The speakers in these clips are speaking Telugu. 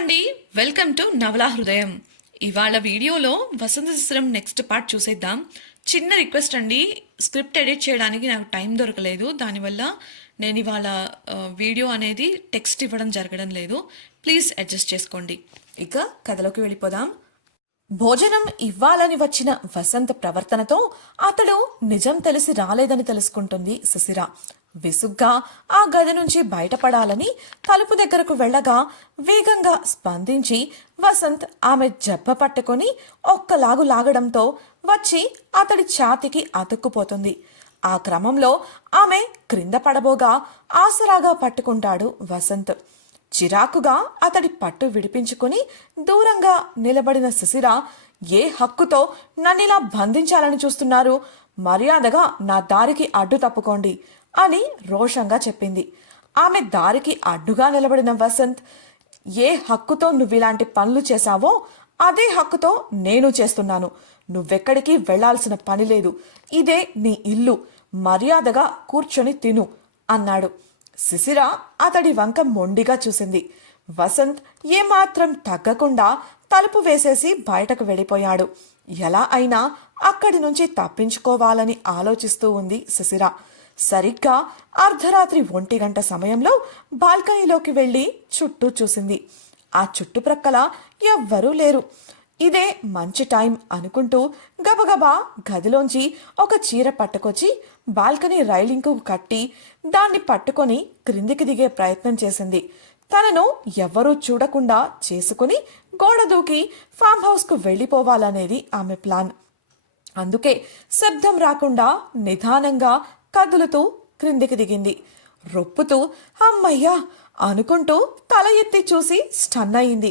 అండి, వెల్కమ్ టు నవలా హృదయం. ఇవాళ వీడియోలో వసంత శిశిరం నెక్స్ట్ పార్ట్ చూసేద్దాం. చిన్న రిక్వెస్ట్ అండి, స్క్రిప్ట్ ఎడిట్ చేయడానికి నాకు టైం దొరకలేదు. దానివల్ల నేను ఇవాళ వీడియో అనేది టెక్స్ట్ ఇవ్వడం జరగడం లేదు. ప్లీజ్ అడ్జస్ట్ చేసుకోండి. ఇక కథలోకి వెళ్ళిపోదాం. భోజనం ఇవ్వాలని వచ్చిన వసంత్ ప్రవర్తనతో అతడు నిజం తెలిసి రాలేదని తెలుసుకుంటుంది శిశిర. విసుగ్గా ఆ గది నుంచి బయటపడాలని తలుపు దగ్గరకు వెళ్ళగా వేగంగా స్పందించి వసంత్ ఆమె జబ్బ పట్టుకొని ఒక్కలాగు లాగడంతో వచ్చి అతడి ఛాతికి అతుక్కుపోతుంది. ఆ క్రమంలో ఆమె క్రింద పడబోగా ఆసరాగా పట్టుకుంటాడు వసంత్. చిరాకుగా అతడి పట్టు విడిపించుకుని దూరంగా నిలబడిన శిశిర, ఏ హక్కుతో నన్నిలా బంధించాలని చూస్తున్నారు? మర్యాదగా నా దారికి అడ్డు తప్పుకోండి అని రోషంగా చెప్పింది. ఆమె దారికి అడ్డుగా నిలబడిన వసంత్, ఏ హక్కుతో నువ్విలాంటి పనులు చేశావో అదే హక్కుతో నేను చేస్తున్నాను. నువ్వెక్కడికి వెళ్లాల్సిన పని లేదు. ఇదే నీ ఇల్లు. మర్యాదగా కూర్చొని తిను అన్నాడు. శిశిర అతడి వంక మొండిగా చూసింది. వసంత్ ఏమాత్రం తగ్గకుండా తలుపు వేసేసి బయటకు వెళ్ళిపోయాడు. ఎలా అయినా అక్కడి నుంచి తప్పించుకోవాలని ఆలోచిస్తూ ఉంది శిశిర. సరిగ్గా అర్ధరాత్రి 1 సమయంలో బాల్కనీలోకి వెళ్ళి చుట్టూ చూసింది. ఆ చుట్టుప్రక్కల ఎవ్వరూ లేరు. ఇదే మంచి టైం అనుకుంటూ గబగబా గదిలోంచి ఒక చీర పట్టుకొచ్చి బాల్కనీ రైలింగ్కు కట్టి దాన్ని పట్టుకొని క్రిందికి దిగే ప్రయత్నం చేసింది. తనను ఎవ్వరూ చూడకుండా చేసుకుని గోడ దూకి ఫామ్ హౌస్కు వెళ్ళిపోవాలనేది ఆమె ప్లాన్. అందుకే శబ్దం రాకుండా నిదానంగా కదులుతూ క్రిందికి దిగింది. రొప్పుతూ అమ్మయ్యా అనుకుంటూ తల ఎత్తి చూసి స్టన్ అయింది.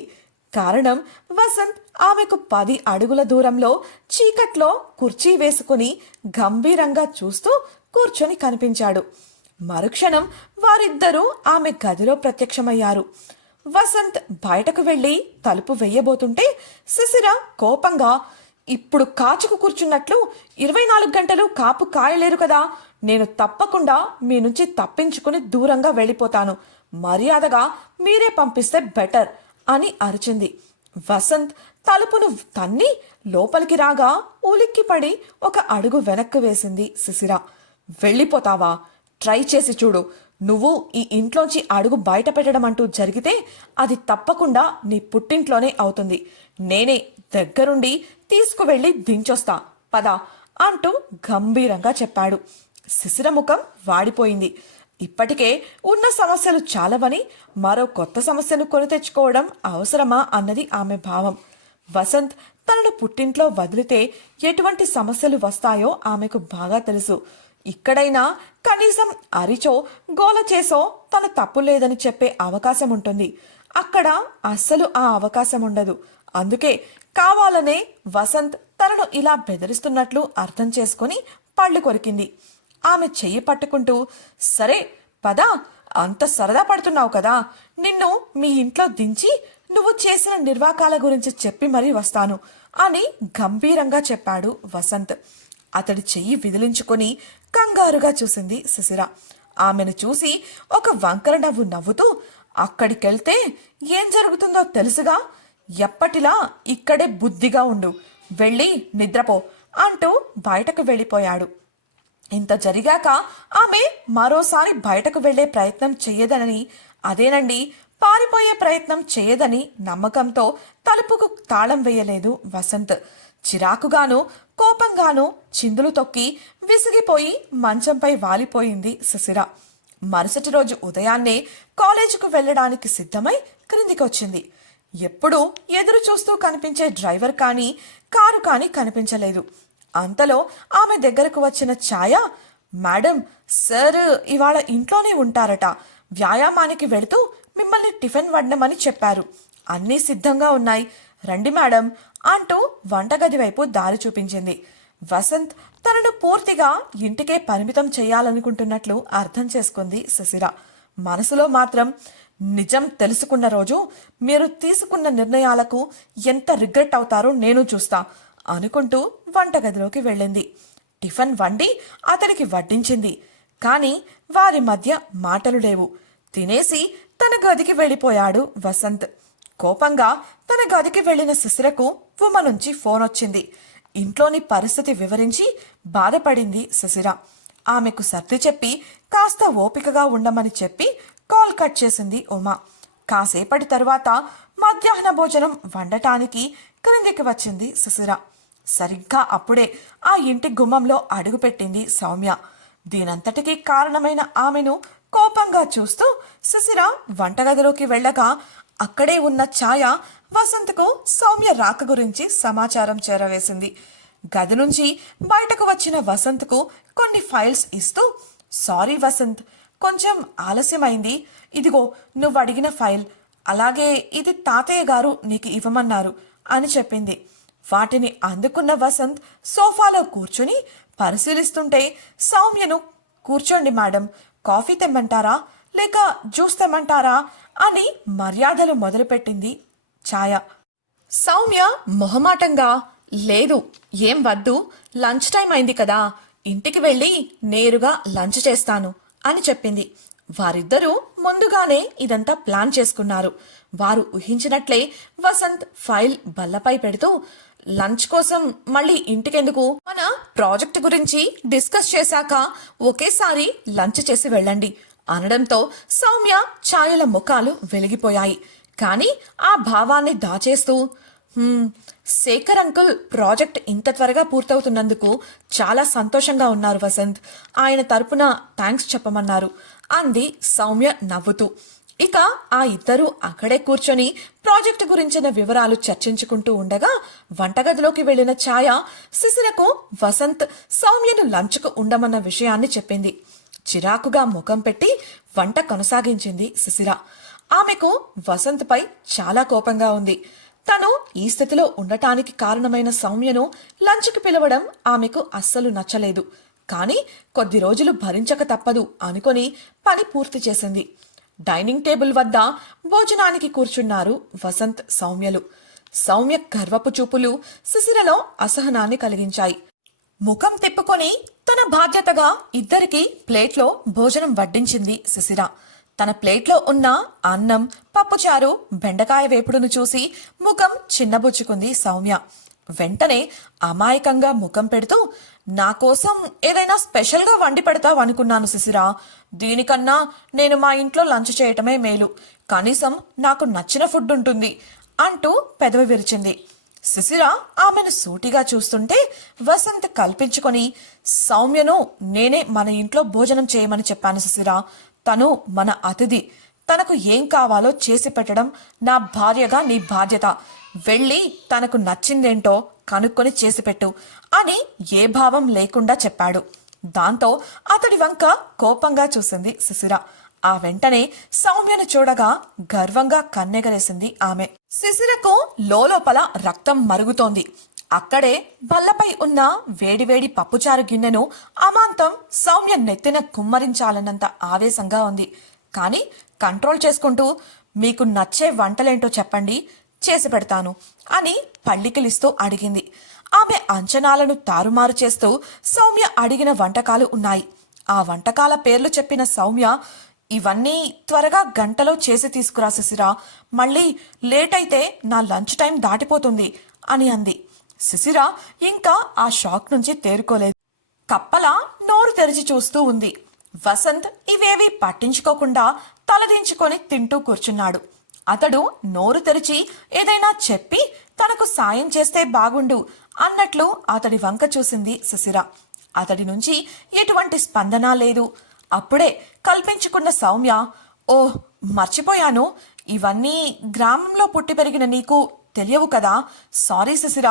కారణం, వసంత్ ఆమెకు 10 అడుగుల దూరంలో చీకట్లో కుర్చీ వేసుకుని గంభీరంగా చూస్తూ కూర్చొని కనిపించాడు. మరుక్షణం వారిద్దరూ ఆమె గదిలో ప్రత్యక్షమయ్యారు. వసంత్ బయటకు వెళ్లి తలుపు వెయ్యబోతుంటే శిశిర కోపంగా, ఇప్పుడు కాచుకు కూర్చున్నట్లు 24 గంటలు కాపు కాయలేరు కదా. నేను తప్పకుండా మీ నుంచి తప్పించుకుని దూరంగా వెళ్ళిపోతాను. మర్యాదగా మీరే పంపిస్తే బెటర్ అని అరిచింది. వసంత్ తలుపును తన్ని లోపలికి రాగా ఉలిక్కిపడి ఒక అడుగు వెనక్కు వేసింది శిశిర. వెళ్ళిపోతావా? ట్రై చేసి చూడు. నువ్వు ఈ ఇంట్లోంచి అడుగు బయట పెట్టడం అంటూ జరిగితే అది తప్పకుండా నీ పుట్టింట్లోనే అవుతుంది. నేనే దగ్గరుండి తీసుకువెళ్ళి దించొస్తా పద అంటూ గంభీరంగా చెప్పాడు. శిశిర ముఖం వాడిపోయింది. ఇప్పటికే ఉన్న సమస్యలు చాలవని మరో కొత్త సమస్యను కొని తెచ్చుకోవడం అవసరమా అన్నది ఆమె భావం. వసంత్ తనను పుట్టింట్లో వదిలితే ఎటువంటి సమస్యలు వస్తాయో ఆమెకు బాగా తెలుసు. ఇక్కడైనా కనీసం అరిచో గోల చేసో తన తప్పు లేదని చెప్పే అవకాశం ఉంటుంది. అక్కడ అస్సలు ఆ అవకాశం ఉండదు. అందుకే కావాలనే వసంత్ తనను ఇలా బెదిరిస్తున్నట్లు అర్థం చేసుకుని పళ్ళు కొరికింది. ఆమె చెయ్యి పట్టుకుంటూ, సరే పద, అంత సరదా పడుతున్నావు కదా, నిన్ను మీ ఇంట్లో దించి నువ్వు చేసిన నిర్వాకాల గురించి చెప్పి మరీ వస్తాను అని గంభీరంగా చెప్పాడు వసంత్. అతడి చెయ్యి విదిలించుకొని కంగారుగా చూసింది శిశిర. ఆమెను చూసి ఒక వంకర నవ్వు నవ్వుతూ, అక్కడికెళ్తే ఏం జరుగుతుందో తెలుసుగా, ఎప్పటిలా ఇక్కడే బుద్ధిగా ఉండు, వెళ్ళి నిద్రపో అంటూ బయటకు వెళ్ళిపోయాడు. ఇంత జరిగాక ఆమె మరోసారి బయటకు వెళ్లే ప్రయత్నం చెయ్యదనని, అదేనండి పారిపోయే ప్రయత్నం చేయదని నమ్మకంతో తలుపుకు తాళం వేయలేదు వసంత్. చిరాకుగాను కోపంగాను చిందులు తొక్కి విసిగిపోయి మంచంపై వాలిపోయింది శిశిర. మరుసటి రోజు ఉదయాన్నే కాలేజీకు వెళ్లడానికి సిద్ధమై క్రిందికొచ్చింది. ఎప్పుడూ ఎదురు చూస్తూ కనిపించే డ్రైవర్ కానీ కారు కానీ కనిపించలేదు. అంతలో ఆమె దగ్గరకు వచ్చిన ఛాయ, మేడం, సార్ ఇవాళ ఇంట్లోనే ఉంటారట. వ్యాయామానికి వెళుతూ మిమ్మల్ని టిఫిన్ వడ్డమని చెప్పారు. అన్నీ సిద్ధంగా ఉన్నాయి, రండి మేడం అంటూ వంటగది వైపు దారి చూపించింది. వసంత్ తనను పూర్తిగా ఇంటికే పరిమితం చేయాలనుకుంటున్నట్లు అర్థం చేసుకుంది శిశిర. మనసులో మాత్రం, నిజం తెలుసుకున్న రోజు మీరు తీసుకున్న నిర్ణయాలకు ఎంత రిగ్రెట్ అవుతారో నేను చూస్తా అనుకుంటూ వంటగదిలోకి వెళ్ళింది. టిఫిన్ వండి అతడికి వడ్డించింది. కానీ వారి మధ్య మాటలు లేవు. తినేసి తన గదికి వెళ్ళిపోయాడు వసంత్. కోపంగా తన గదికి వెళ్లిన శిశిరకు ఉమ నుంచి ఫోన్ వచ్చింది. ఇంట్లోని పరిస్థితి వివరించి బాధపడింది శిశిర. ఆమెకు సర్ది చెప్పి కాస్త ఓపికగా ఉండమని చెప్పి కాల్ కట్ చేసింది ఉమ. కాసేపటి తరువాత మధ్యాహ్న భోజనం వండటానికి క్రిందికి వచ్చింది శిశిర. సరిగ్గా అప్పుడే ఆ ఇంటి గుమ్మంలో అడుగుపెట్టింది సౌమ్య. దీనంతటికీ కారణమైన ఆమెను కోపంగా చూస్తూ శిశిర వంటగదిలోకి వెళ్ళగా అక్కడే ఉన్న ఛాయ వసంత్కు సౌమ్య రాక గురించి సమాచారం చేరవేసింది. గది నుంచి బయటకు వచ్చిన వసంత్కు కొన్ని ఫైల్స్ ఇస్తూ, సారీ వసంత్, కొంచెం ఆలస్యమైంది. ఇదిగో నువ్వు అడిగిన ఫైల్, అలాగే ఇది తాతయ్య గారు నీకు ఇవ్వమన్నారు అని చెప్పింది. వాటిని అందుకున్న వసంత్ సోఫాలో కూర్చుని పరిశీలిస్తుంటే సౌమ్యను కూర్చోండి మేడం, కాఫీ తెమ్మంటారా లేక జ్యూస్ తెమ్మంటారా అని మర్యాదలు మొదలుపెట్టింది ఛాయ. సౌమ్య మొహమాటంగా, లేదు ఏం వద్దు, లంచ్ టైం అయింది కదా, ఇంటికి వెళ్ళి నేరుగా లంచ్ చేస్తాను అని చెప్పింది. వారిద్దరూ ముందుగానే ఇదంతా ప్లాన్ చేసుకున్నారు. వారు ఊహించినట్లే వసంత్ ఫైల్ బల్లపై పెడుతూ, లంచ్ కోసం మళ్ళీ ఇంటికెందుకు, మన ప్రాజెక్ట్ గురించి డిస్కస్ చేశాక ఒకేసారి లంచ్ చేసి వెళ్ళండి అనడంతో సౌమ్య ఛాయల ముఖాలు వెలిగిపోయాయి. కానీ ఆ భావాన్ని దాచేస్తూ, శేఖర్ అంకుల్ ప్రాజెక్ట్ ఇంత త్వరగా పూర్తవుతున్నందుకు చాలా సంతోషంగా ఉన్నారు వసంత్, ఆయన తరపున థ్యాంక్స్ చెప్పమన్నారు అంది సౌమ్య నవ్వుతూ. ఇక ఆ ఇద్దరూ అక్కడే కూర్చొని ప్రాజెక్టు గురించిన వివరాలు చర్చించుకుంటూ ఉండగా వంటగదిలోకి వెళ్లిన ఛాయ శిశిరకు వసంత్ సౌమ్యను లంచ్కు ఉండమన్న విషయాన్ని చెప్పింది. చిరాకుగా ముఖం పెట్టి వంట కొనసాగించింది శిశిర. ఆమెకు వసంత్పై చాలా కోపంగా ఉంది. తను ఈ స్థితిలో ఉండటానికి కారణమైన సౌమ్యను లంచ్కి పిలవడం ఆమెకు అస్సలు నచ్చలేదు. కానీ కొద్ది రోజులు భరించక తప్పదు అనుకొని పని పూర్తి చేసింది. డైనింగ్ టేబుల్ వద్ద భోజనానికి కూర్చున్నారు వసంత్ సౌమ్యలు. సౌమ్య గర్వపు చూపులు శిశిరలో అసహనాన్ని కలిగించాయి. ముఖం తిప్పుకొని తన బాధ్యతగా ఇద్దరికి ప్లేట్లో భోజనం వడ్డించింది శిశిర. తన ప్లేట్లో ఉన్న అన్నం, పప్పుచారు, బెండకాయ వేపుడును చూసి ముఖం చిన్నబుచ్చుకుంది సౌమ్య. వెంటనే అమాయకంగా ముఖం పెడుతూ, నా కోసం ఏదైనా స్పెషల్గా వండి పెడతావు అనుకున్నాను శిశిర, దీనికన్నా నేను మా ఇంట్లో లంచ్ చేయటమే మేలు, కనీసం నాకు నచ్చిన ఫుడ్ ఉంటుంది అంటూ పెదవి విరిచింది. శిశిర ఆమెను సూటిగా చూస్తుంటే వసంత్ కల్పించుకొని, సౌమ్యను నేనే మన ఇంట్లో భోజనం చేయమని చెప్పాను శిశిర, తను మన అతిథి, తనకు ఏం కావాలో చేసి పెట్టడం నా భార్యగా నీ బాధ్యత, వెళ్ళి తనకు నచ్చిందేంటో కనుక్కొని చేసిపెట్టు అని ఏ భావం లేకుండా చెప్పాడు. దాంతో అతడి వంక కోపంగా చూసింది శిశిర. ఆ వెంటనే సౌమ్యను చూడగా గర్వంగా కన్నెగరేసింది ఆమె. శిశిరకు లోలోపల రక్తం మరుగుతోంది. అక్కడే బల్లపై ఉన్న వేడివేడి పప్పుచారు గిన్నెను అమాంతం సౌమ్య నెత్తిన కుమ్మరించాలన్నంత ఆవేశంగా ఉంది. కానీ కంట్రోల్ చేసుకుంటూ, మీకు నచ్చే వంటలేంటో చెప్పండి, చేసి పెడతాను అని పళ్ళికిలిస్తూ అడిగింది. ఆమె అంచనాలను తారుమారు చేస్తూ సౌమ్య అడిగిన వంటకాలు ఉన్నాయి. ఆ వంటకాల పేర్లు చెప్పిన సౌమ్య, ఇవన్నీ త్వరగా గంటలో చేసి తీసుకురా శిశిర, మళ్ళీ లేట్ అయితే నా లంచ్ టైం దాటిపోతుంది అని అంది. శిశిర ఇంకా ఆ షాక్ నుంచి తేరుకోలేదు. కప్పలా నోరు తెరిచి చూస్తూ ఉంది. వసంత్ ఇవేవి పట్టించుకోకుండా తలదించుకొని తింటూ కూర్చున్నాడు. అతడు నోరు తెరిచి ఏదైనా చెప్పి తనకు సాయం చేస్తే బాగుండు అన్నట్లు అతడి వంక చూసింది శిశిర. అతడి నుంచి ఎటువంటి స్పందన లేదు. అప్పుడే కల్పించుకున్న సౌమ్య, ఓహ్ మర్చిపోయాను, ఇవన్నీ గ్రామంలో పుట్టి పెరిగిన నీకు తెలియవు కదా, సారీ శిశిర,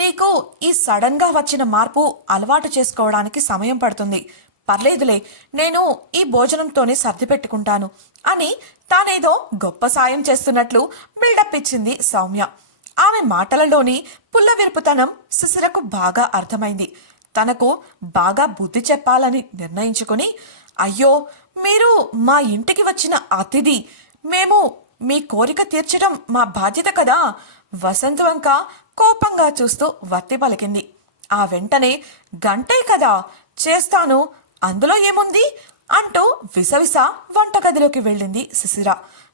నీకు ఈ సడన్ గా వచ్చిన మార్పు అలవాటు చేసుకోవడానికి సమయం పడుతుంది, పర్లేదులే, నేను ఈ భోజనంతోనే సర్ది పెట్టుకుంటాను అని తానేదో గొప్ప సాయం చేస్తున్నట్లు బిల్డప్ ఇచ్చింది సౌమ్య. ఆమె మాటలలోని పుల్లవిరుపుతనం శిశిరకు బాగా అర్థమైంది. తనకు బాగా బుద్ధి చెప్పాలని నిర్ణయించుకుని, అయ్యో మీరు మా ఇంటికి వచ్చిన అతిథి, మేము మీ కోరిక తీర్చడం మా బాధ్యత కదా, వసంత్ వంక కోపంగా చూస్తూ వత్తి పలికింది. ఆ వెంటనే, గంటే కదా చేస్తాను, అందులో ఏముంది అంటూ విసవిస వంటగదిలోకి వెళ్ళింది శిశిర.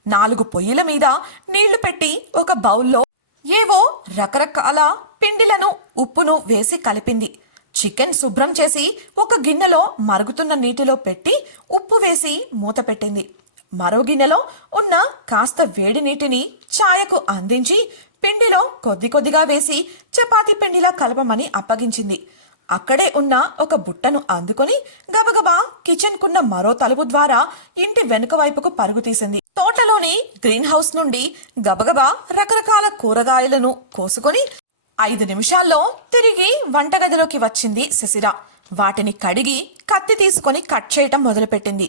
4 పొయ్యిల మీద నీళ్లు పెట్టి ఒక బౌల్లో ఏవో రకరకాల పిండిలను ఉప్పును వేసి కలిపింది. చికెన్ శుభ్రం చేసి ఒక గిన్నెలో మరుగుతున్న నీటిలో పెట్టి ఉప్పు వేసి మూత పెట్టింది. మరో గిన్నెలో ఉన్న కాస్త వేడి నీటిని ఛాయకు అందించి పిండిలో కొద్ది కొద్దిగా వేసి చపాతీ పిండిలా కలపమని అప్పగించింది. అక్కడే ఉన్న ఒక బుట్టను అందుకొని గబగబా కిచెన్ కున్న మరో తలుపు ద్వారా ఇంటి వెనుక వైపుకు పరుగు తీసింది. తోటలోని గ్రీన్ హౌస్ నుండి గబగబా రకరకాల కూరగాయలను కోసుకొని 5 నిమిషాల్లో తిరిగి వంటగదిలోకి వచ్చింది శిశిర. వాటిని కడిగి కత్తి తీసుకొని కట్ చేయటం మొదలుపెట్టింది.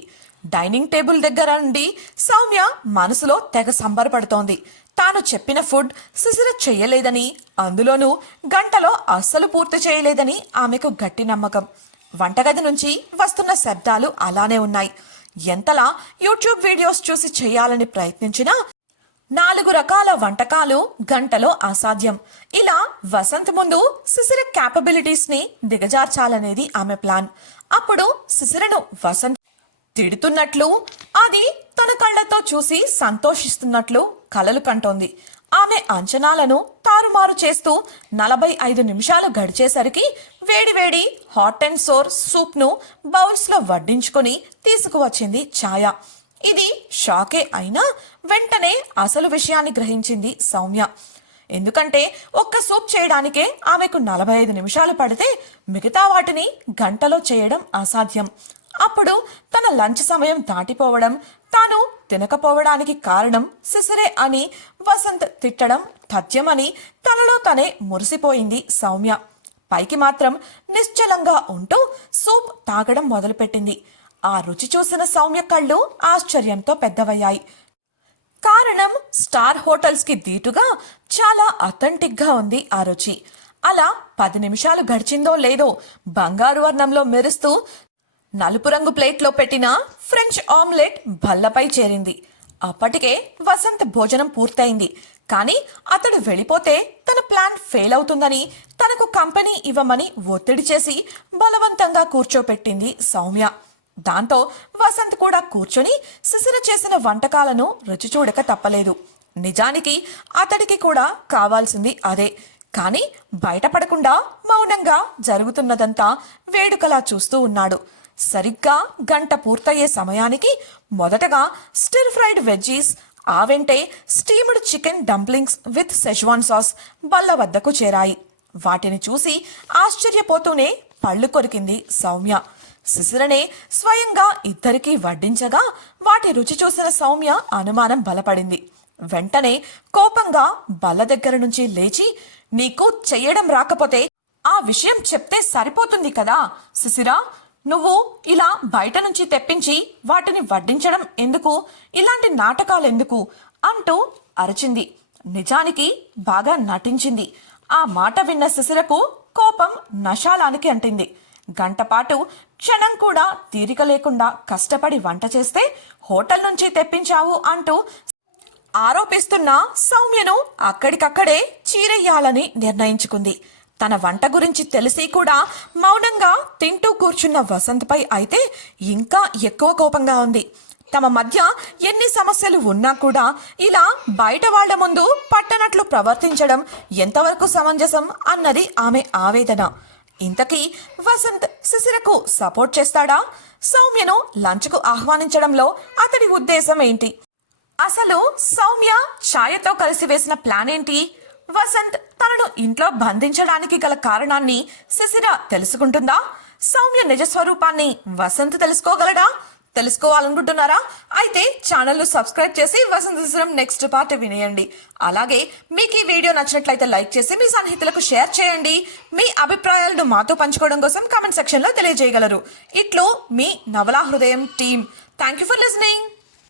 డైనింగ్ టేబుల్ దగ్గర నుండి సౌమ్య మనసులో తెగ సంబరపడుతోంది. తాను చెప్పిన ఫుడ్ శిశిర చెయ్యలేదని, అందులోనూ గంటలో అస్సలు పూర్తి చేయలేదని ఆమెకు గట్టి నమ్మకం. వంటగది నుంచి వస్తున్న శబ్దాలు అలానే ఉన్నాయి. ఎంతలా యూట్యూబ్ వీడియోస్ చూసి చేయాలని ప్రయత్నించినా 4 రకాల వంటకాలు గంటలో అసాధ్యం. ఇలా వసంత్ ముందు శిశిర క్యాపబిలిటీస్ ని దిగజార్చాలనేది ఆమె ప్లాన్. అప్పుడు శిశిరను వసంత్ తిడుతున్నట్లు, అది తన కళ్ళతో చూసి సంతోషిస్తున్నట్లు కలలు కంటోంది. ఆమె అంచనాలను తారుమారు చేస్తూ 45 నిమిషాలు గడిచేసరికి వేడివేడి హాట్ అండ్ సోర్ సూప్ను బౌల్స్లో వడ్డించుకొని తీసుకువచ్చింది ఛాయ. ఇది షాకే అయినా వెంటనే అసలు విషయాన్ని గ్రహించింది సౌమ్య. ఎందుకంటే ఒక్క సూప్ చేయడానికే ఆమెకు 45 నిమిషాలు పడితే మిగతా వాటిని గంటలో చేయడం అసాధ్యం. అప్పుడు తన లంచ్ సమయం దాటిపోవడం, తాను తినకపోవడానికి కారణం శిశిరే అని వసంత్ తిట్టడం తథ్యమని తనలో తనే మురిసిపోయింది సౌమ్య. పైకి మాత్రం నిశ్చలంగా ఉంటూ సూప్ తాగడం మొదలుపెట్టింది. ఆ రుచి చూసిన సౌమ్య కళ్ళు ఆశ్చర్యంతో పెద్దవయ్యాయి. కారణం స్టార్ హోటల్స్ కి దీటుగా చాలా అథెంటిక్ గా ఉంది ఆ రుచి. అలా 10 నిమిషాలు గడిచిందో లేదో బంగారు వర్ణంలో మెరుస్తూ నలుపు రంగు ప్లేట్లో పెట్టిన ఫ్రెంచ్ ఆమ్లెట్ బల్లపై చేరింది. అప్పటికే వసంత్ భోజనం పూర్తయింది. కానీ అతడు వెళ్ళిపోతే తన ప్లాన్ ఫెయిల్ అవుతుందని తనకు కంపెనీ ఇవ్వమని ఒత్తిడి చేసి బలవంతంగా కూర్చోపెట్టింది సౌమ్య. దాంతో వసంత్ కూడా కూర్చొని శిశిర చేసిన వంటకాలను రుచి చూడక తప్పలేదు. నిజానికి అతడికి కూడా కావాల్సింది అదే. కానీ బయటపడకుండా మౌనంగా జరుగుతున్నదంతా వేడుకలా చూస్తూ ఉన్నాడు. సరిగ్గా గంట పూర్తయ్యే సమయానికి మొదటగా స్టిర్ ఫ్రైడ్ వెజ్జీస్, ఆ వెంటే steamed chicken dumplings with Schezwan sauce బల్ల వద్దకు చేరాయి. వాటిని చూసి ఆశ్చర్యపోతూనే పళ్ళు కొరికింది సౌమ్య. శిశిరనే స్వయంగా ఇద్దరికీ వడ్డించగా వాటి రుచి చూసిన సౌమ్య అనుమానం బలపడింది. వెంటనే కోపంగా బల్ల దగ్గర నుంచి లేచి, నీకు చెయ్యడం రాకపోతే ఆ విషయం చెప్తే సరిపోతుంది కదా శిశిరా, నువ్వు ఇలా బయట నుంచి తెప్పించి వాటిని వడ్డించడం ఎందుకు, ఇలాంటి నాటకాలెందుకు అంటూ అరిచింది. నిజానికి బాగా నటించింది. ఆ మాట విన్న శిశిరకు కోపం నశాలానికి అంటింది. గంటపాటు క్షణం కూడా తీరిక లేకుండా కష్టపడి వంట చేస్తే హోటల్ నుంచి తెప్పించావు అంటూ ఆరోపిస్తున్న సౌమ్యను అక్కడికక్కడే చీరెయ్యాలని నిర్ణయించుకుంది. తన వంట గురించి తెలిసి కూడా మౌనంగా తింటూ కూర్చున్న వసంత్పై అయితే ఇంకా ఎక్కువ కోపంగా ఉంది. తమ మధ్య ఎన్ని సమస్యలు ఉన్నా కూడా ఇలా బయట వాళ్ల ముందు పట్టనట్లు ప్రవర్తించడం ఎంతవరకు సమంజసం అన్నది ఆమె ఆవేదన. ఇంతకీ వసంత్ శిశిరకు సపోర్ట్ చేస్తాడా? సౌమ్యను లంచ్కు ఆహ్వానించడంలో అతడి ఉద్దేశం ఏంటి? అసలు సౌమ్య ఛాయతో కలిసి వేసిన ప్లాన్ ఏంటి? వసంత్ తనను ఇంట్లో బంధించడానికి గల కారణాన్ని శిశిర తెలుసుకుంటుందా? సౌమ్య నిజస్వరూపాన్ని వసంత్ తెలుసుకోగలడా? తెలుసుకోవాలనుకుంటున్నారా? అయితే ఛానల్ను సబ్స్క్రైబ్ చేసి వసంత శిశిరం నెక్స్ట్ పార్ట్ వినేయండి. అలాగే మీకు ఈ వీడియో నచ్చినట్లయితే లైక్ చేసి మీ సన్నిహితులకు షేర్ చేయండి. మీ అభిప్రాయాలను మాతో పంచుకోవడం కోసం కామెంట్ సెక్షన్లో తెలియజేయగలరు. ఇట్లు మీ నవలా హృదయం team. Thank you for listening.